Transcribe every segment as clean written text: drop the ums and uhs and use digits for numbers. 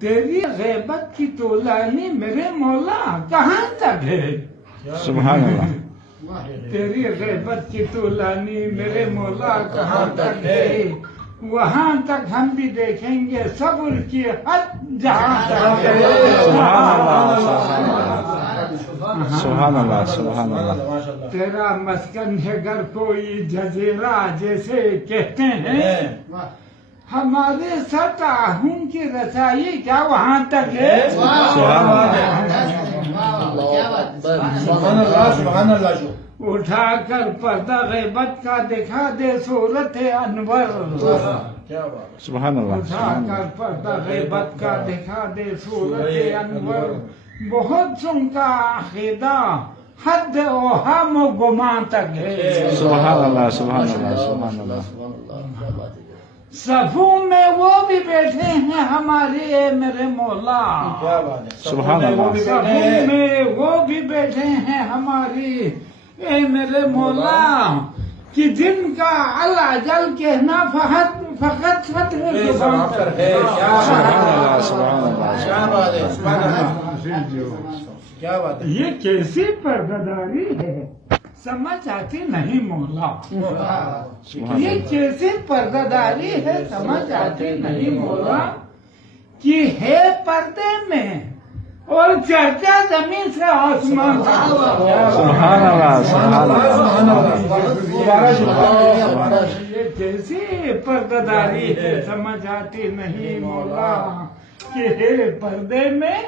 تیری غیبت کی طولانی میرے مولا کہاں تک ہے؟ سبحان اللہ. تیری غیبت کی طولانی میرے مولا کہاں تک ہے؟ وہاں تک ہم بھی دیکھیں گے صبر کی حد جہاں تک ہے. سبحان اللہ. سبحان اللہ. تیرا مسکن ہے گر کوئی جزیرہ جیسے کہتے ہیں، ہمارے سطحوں کی رسائی کیا وہاں تک ہے؟ سبحان اللہ. سبحان اللہ. اٹھا کر پردہ غیبت کا دکھا دے صورت انور. سبحان اللہ. اٹھا کر پردہ غیبت کا دکھا دے صورت انور. بہت سن کا عقیدہ حد اوہام و گمان تک ہے. سبحان اللہ. سبحان اللہ. سبحان اللہ. صفوں میں وہ بھی بیٹھے ہیں ہمارے اے میرے مولا. سبحان اللہ. صفوں میں وہ بھی بیٹھے ہیں ہماری اے میرے مولا کہ جن کا العجل کہنا فقط فتح زبان پر ہے. سبحان اللہ. کیا بات ہے. یہ کیسی پردہ-داری ہے سمجھ آتی نہیں مولا. یہ کیسی پردہ-داری ہے سمجھ آتی نہیں مولا کہ ہے پردے میں اور چرچا زمین سے آسمان تک. سبحان اللہ. سبحان اللہ. یہ کیسی پردہ-داری ہے سمجھ آتی نہیں مولا کہ ہے پردے میں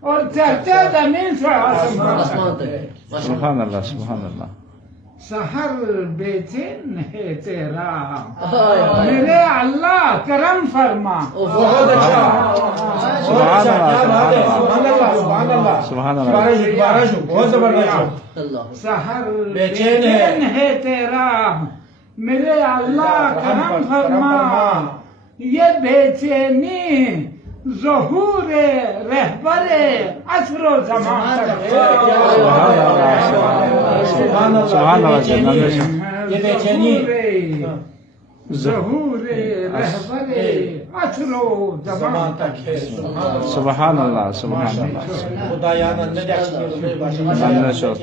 اور چرچا زمین سے آسمان تک. سبحان اللہ. سبحان اللہ. سحر بے چین ہے تیرا میرے اللہ کرم فرما. بہت اچھا. سبحان اللہ. سبحان اللہ. سبحان اللہ. بہت زبردست. سحر بے چین ہے تیرا میرے اللہ کرم فرما. یہ بے چینی ظہور رہبر عصر و زمان تک ہے. سبحان اللہ. یہ بے چینی ظہور رہبر عصر و زمان تک ہے. سبحان اللہ. سبحان اللہ. خدایان نندشور.